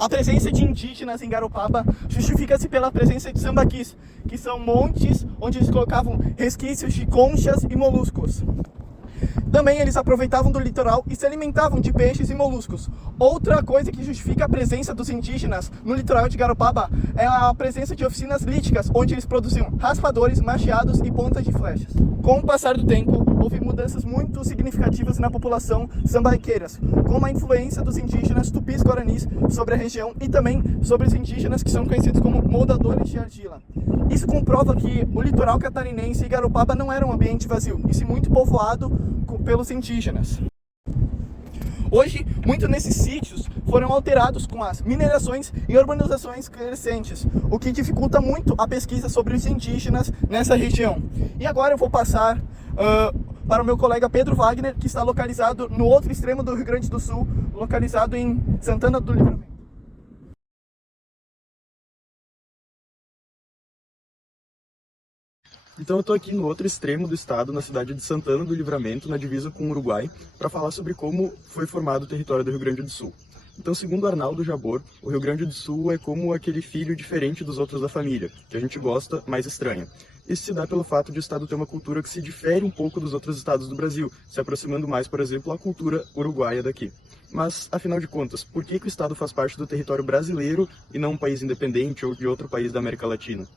A presença de indígenas em Garopaba justifica-se pela presença de sambaquis, que são montes onde eles colocavam resquícios de conchas e moluscos. Também eles aproveitavam do litoral e se alimentavam de peixes e moluscos. Outra coisa que justifica a presença dos indígenas no litoral de Garopaba é a presença de oficinas líticas, onde eles produziam raspadores, macheados e pontas de flechas. Com o passar do tempo, houve mudanças muito significativas na população sambaqueiras, como a influência dos indígenas tupis-guaranis sobre a região e também sobre os indígenas que são conhecidos como moldadores de argila. Isso comprova que o litoral catarinense e Garopaba não era um ambiente vazio, e sim muito povoado pelos indígenas. Hoje, muitos desses sítios foram alterados com as minerações e urbanizações crescentes, o que dificulta muito a pesquisa sobre os indígenas nessa região. E agora eu vou passar para o meu colega Pedro Wagner, que está localizado no outro extremo do Rio Grande do Sul, localizado em Santana do Livramento. Então eu estou aqui no outro extremo do estado, na cidade de Santana do Livramento, na divisa com o Uruguai, para falar sobre como foi formado o território do Rio Grande do Sul. Então, segundo Arnaldo Jabor, o Rio Grande do Sul é como aquele filho diferente dos outros da família, que a gente gosta, mas estranha. Isso se dá pelo fato de o estado ter uma cultura que se difere um pouco dos outros estados do Brasil, se aproximando mais, por exemplo, à cultura uruguaia daqui. Mas, afinal de contas, por que o estado faz parte do território brasileiro e não um país independente ou de outro país da América Latina?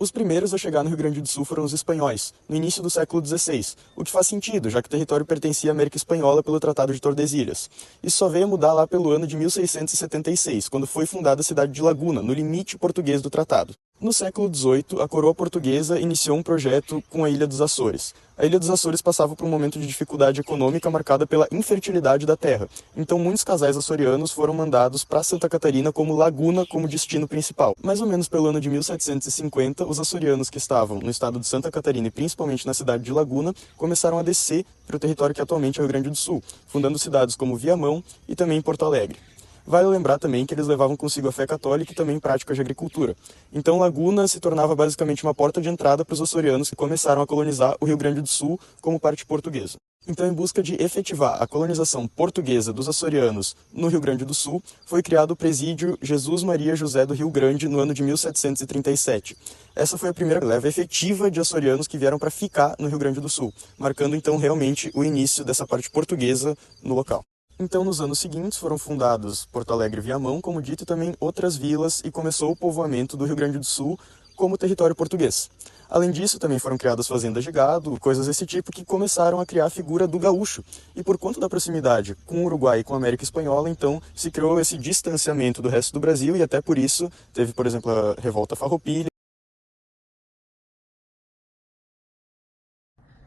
Os primeiros a chegar no Rio Grande do Sul foram os espanhóis, no início do século XVI, o que faz sentido, já que o território pertencia à América Espanhola pelo Tratado de Tordesilhas. Isso só veio a mudar lá pelo ano de 1676, quando foi fundada a cidade de Laguna, no limite português do tratado. No século XVIII, a coroa portuguesa iniciou um projeto com a Ilha dos Açores. A Ilha dos Açores passava por um momento de dificuldade econômica marcada pela infertilidade da terra. Então muitos casais açorianos foram mandados para Santa Catarina como Laguna como destino principal. Mais ou menos pelo ano de 1750, os açorianos que estavam no estado de Santa Catarina e principalmente na cidade de Laguna começaram a descer para o território que atualmente é o Rio Grande do Sul, fundando cidades como Viamão e também Porto Alegre. Vale lembrar também que eles levavam consigo a fé católica e também práticas de agricultura. Então Laguna se tornava basicamente uma porta de entrada para os açorianos que começaram a colonizar o Rio Grande do Sul como parte portuguesa. Então, em busca de efetivar a colonização portuguesa dos açorianos no Rio Grande do Sul, foi criado o presídio Jesus Maria José do Rio Grande no ano de 1737. Essa foi a primeira leva efetiva de açorianos que vieram para ficar no Rio Grande do Sul, marcando então realmente o início dessa parte portuguesa no local. Então, nos anos seguintes, foram fundados Porto Alegre e Viamão, como dito, e também outras vilas, e começou o povoamento do Rio Grande do Sul como território português. Além disso, também foram criadas fazendas de gado, coisas desse tipo, que começaram a criar a figura do gaúcho. E por conta da proximidade com o Uruguai e com a América Espanhola, então, se criou esse distanciamento do resto do Brasil, e até por isso teve, por exemplo, a Revolta Farroupilha.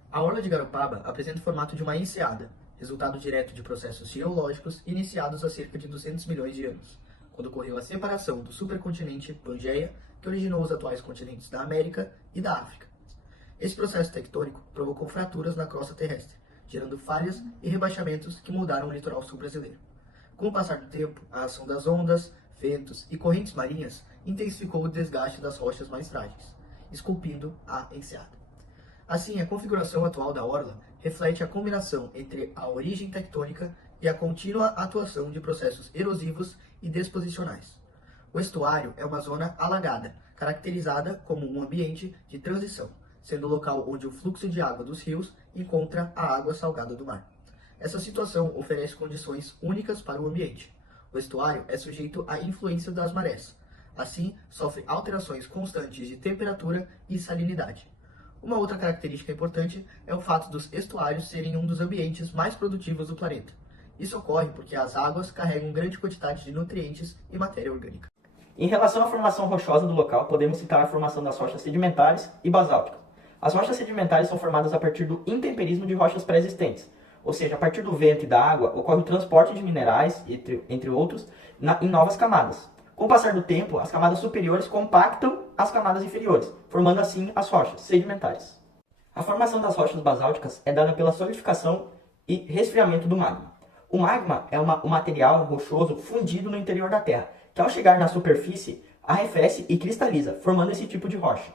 A Orla de Garopaba apresenta o formato de uma enseada, resultado direto de processos geológicos iniciados há cerca de 200 milhões de anos, quando ocorreu a separação do supercontinente Pangeia, que originou os atuais continentes da América e da África. Esse processo tectônico provocou fraturas na crosta terrestre, gerando falhas e rebaixamentos que mudaram o litoral sul brasileiro. Com o passar do tempo, a ação das ondas, ventos e correntes marinhas intensificou o desgaste das rochas mais frágeis, esculpindo a enseada. Assim, a configuração atual da orla reflete a combinação entre a origem tectônica e a contínua atuação de processos erosivos e disposicionais. O estuário é uma zona alagada, caracterizada como um ambiente de transição, sendo o local onde o fluxo de água dos rios encontra a água salgada do mar. Essa situação oferece condições únicas para o ambiente. O estuário é sujeito à influência das marés. Assim, sofre alterações constantes de temperatura e salinidade. Uma outra característica importante é o fato dos estuários serem um dos ambientes mais produtivos do planeta. Isso ocorre porque as águas carregam grande quantidade de nutrientes e matéria orgânica. Em relação à formação rochosa do local, podemos citar a formação das rochas sedimentares e basálticas. As rochas sedimentares são formadas a partir do intemperismo de rochas pré-existentes, ou seja, a partir do vento e da água ocorre o transporte de minerais, entre outros, em novas camadas. Com o passar do tempo, as camadas superiores compactam as camadas inferiores, formando assim as rochas sedimentares. A formação das rochas basálticas é dada pela solidificação e resfriamento do magma. O magma é um material rochoso fundido no interior da Terra, que ao chegar na superfície, arrefece e cristaliza, formando esse tipo de rocha.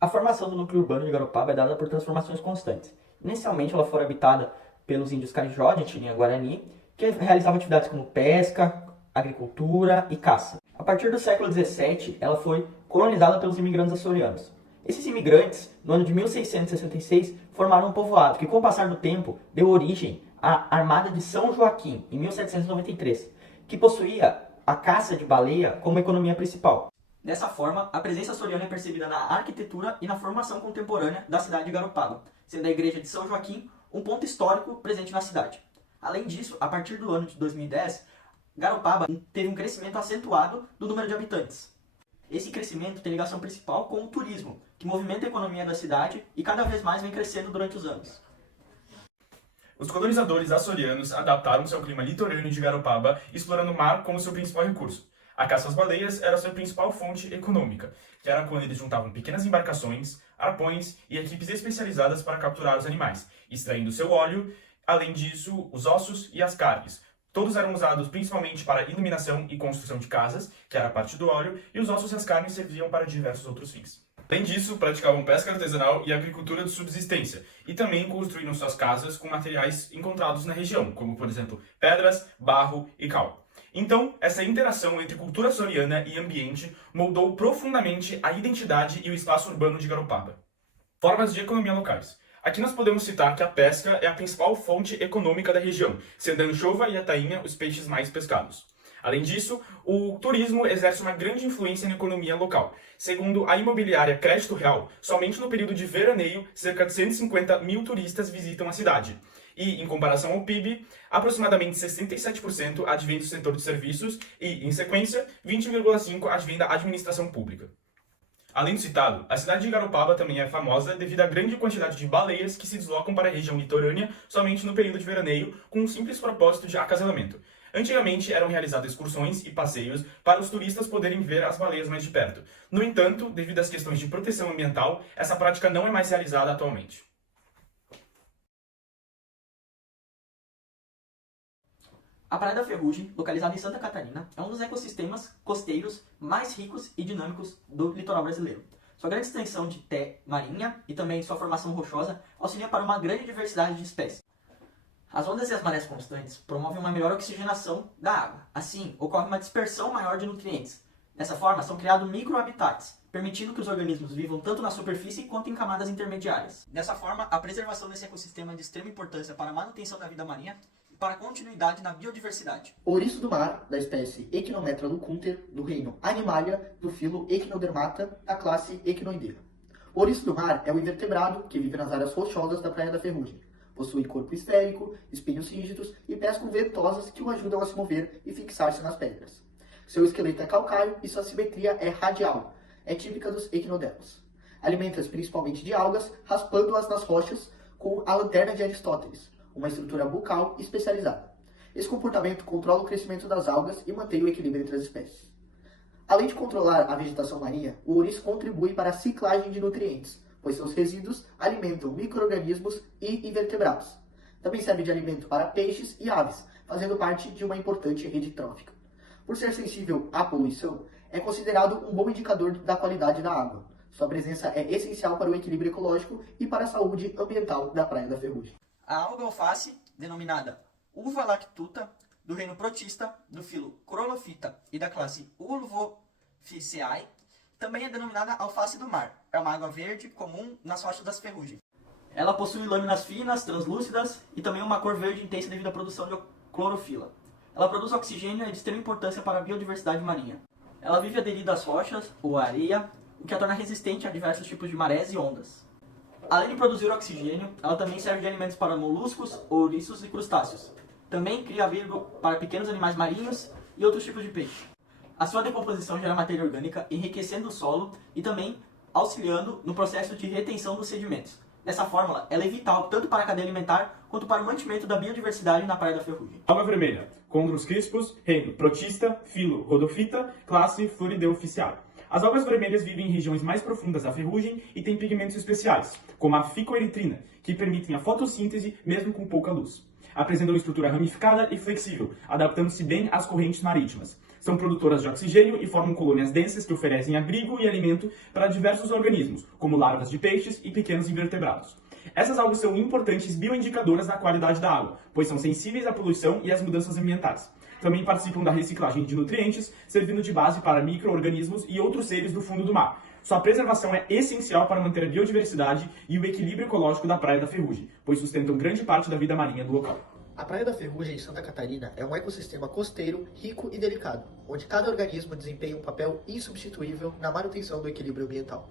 A formação do núcleo urbano de Garopaba é dada por transformações constantes. Inicialmente, ela foi habitada pelos índios Carijó, de etnia Guarani, que realizavam atividades como pesca, agricultura e caça. A partir do século XVII, ela foi colonizada pelos imigrantes açorianos. Esses imigrantes, no ano de 1666, formaram um povoado que, com o passar do tempo, deu origem à Armada de São Joaquim, em 1793, que possuía a caça de baleia como economia principal. Dessa forma, a presença açoriana é percebida na arquitetura e na formação contemporânea da cidade de Garopaba, sendo a igreja de São Joaquim um ponto histórico presente na cidade. Além disso, a partir do ano de 2010, Garopaba teve um crescimento acentuado do número de habitantes. Esse crescimento tem ligação principal com o turismo, que movimenta a economia da cidade e cada vez mais vem crescendo durante os anos. Os colonizadores açorianos adaptaram-se ao clima litorâneo de Garopaba, explorando o mar como seu principal recurso. A caça às baleias era sua principal fonte econômica, que era quando eles juntavam pequenas embarcações, arpões e equipes especializadas para capturar os animais, extraindo seu óleo, além disso, os ossos e as carnes. Todos eram usados principalmente para iluminação e construção de casas, que era a parte do óleo, e os ossos e as carnes serviam para diversos outros fins. Além disso, praticavam pesca artesanal e agricultura de subsistência, e também construíram suas casas com materiais encontrados na região, como, por exemplo, pedras, barro e cal. Então, essa interação entre cultura açoriana e ambiente moldou profundamente a identidade e o espaço urbano de Garopaba. Formas de economia locais. Aqui nós podemos citar que a pesca é a principal fonte econômica da região, sendo a anchova e a tainha os peixes mais pescados. Além disso, o turismo exerce uma grande influência na economia local. Segundo a imobiliária Crédito Real, somente no período de veraneio, cerca de 150 mil turistas visitam a cidade. E, em comparação ao PIB, aproximadamente 67% advém do setor de serviços e, em sequência, 20,5% advém da administração pública. Além do citado, a cidade de Garopaba também é famosa devido à grande quantidade de baleias que se deslocam para a região litorânea somente no período de veraneio com um simples propósito de acasalamento. Antigamente eram realizadas excursões e passeios para os turistas poderem ver as baleias mais de perto. No entanto, devido às questões de proteção ambiental, essa prática não é mais realizada atualmente. A Praia da Ferrugem, localizada em Santa Catarina, é um dos ecossistemas costeiros mais ricos e dinâmicos do litoral brasileiro. Sua grande extensão de terra marinha e também sua formação rochosa auxilia para uma grande diversidade de espécies. As ondas e as marés constantes promovem uma melhor oxigenação da água. Assim, ocorre uma dispersão maior de nutrientes. Dessa forma, são criados microhabitats, permitindo que os organismos vivam tanto na superfície quanto em camadas intermediárias. Dessa forma, a preservação desse ecossistema é de extrema importância para a manutenção da vida marinha e para a continuidade na biodiversidade. O ouriço do mar, da espécie Echinometra lucunter, do reino Animalia, do filo Echinodermata, da classe Echinoidea. O ouriço do mar é um invertebrado que vive nas áreas rochosas da Praia da Ferrugem. Possui corpo esférico, espinhos rígidos e pés com ventosas que o ajudam a se mover e fixar-se nas pedras. Seu esqueleto é calcário e sua simetria é radial, é típica dos equinodermos. Alimenta-se principalmente de algas, raspando-as nas rochas com a lanterna de Aristóteles, uma estrutura bucal especializada. Esse comportamento controla o crescimento das algas e mantém o equilíbrio entre as espécies. Além de controlar a vegetação marinha, o ouriço contribui para a ciclagem de nutrientes, pois seus resíduos alimentam micro-organismos e invertebrados. Também serve de alimento para peixes e aves, fazendo parte de uma importante rede trófica. Por ser sensível à poluição, é considerado um bom indicador da qualidade da água. Sua presença é essencial para o equilíbrio ecológico e para a saúde ambiental da Praia da Ferrugem. A alga alface, denominada Uva lactuta, do reino protista, do filo Chrolophyta e da classe Ulvophyceae, também é denominada alface do mar. É uma água verde comum nas rochas das ferrugens. Ela possui lâminas finas, translúcidas e também uma cor verde intensa devido à produção de clorofila. Ela produz oxigênio e é de extrema importância para a biodiversidade marinha. Ela vive aderida às rochas ou à areia, o que a torna resistente a diversos tipos de marés e ondas. Além de produzir oxigênio, ela também serve de alimentos para moluscos, ouriços e crustáceos. Também cria abrigo para pequenos animais marinhos e outros tipos de peixe. A sua decomposição gera matéria orgânica, enriquecendo o solo e também auxiliando no processo de retenção dos sedimentos. Dessa fórmula, ela é vital tanto para a cadeia alimentar quanto para o mantimento da biodiversidade na Praia da Ferrugem. Alga vermelha, Chondrus crispus, reino protista, filo Rhodophyta, classe Florideophyceae. As algas vermelhas vivem em regiões mais profundas da ferrugem e têm pigmentos especiais, como a ficoeritrina, que permitem a fotossíntese mesmo com pouca luz. Apresentam estrutura ramificada e flexível, adaptando-se bem às correntes marítimas. São produtoras de oxigênio e formam colônias densas que oferecem abrigo e alimento para diversos organismos, como larvas de peixes e pequenos invertebrados. Essas algas são importantes bioindicadoras da qualidade da água, pois são sensíveis à poluição e às mudanças ambientais. também participam da reciclagem de nutrientes, servindo de base para micro-organismos e outros seres do fundo do mar. Sua preservação é essencial para manter a biodiversidade e o equilíbrio ecológico da Praia da Ferrugem, pois sustentam grande parte da vida marinha do local. A Praia da Ferrugem, em Santa Catarina, é um ecossistema costeiro rico e delicado, onde cada organismo desempenha um papel insubstituível na manutenção do equilíbrio ambiental.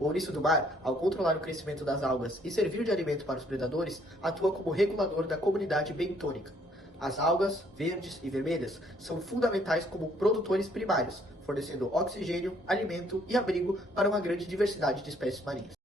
O ouriço do mar, ao controlar o crescimento das algas e servir de alimento para os predadores, atua como regulador da comunidade bentônica. As algas, verdes e vermelhas, são fundamentais como produtores primários, fornecendo oxigênio, alimento e abrigo para uma grande diversidade de espécies marinhas.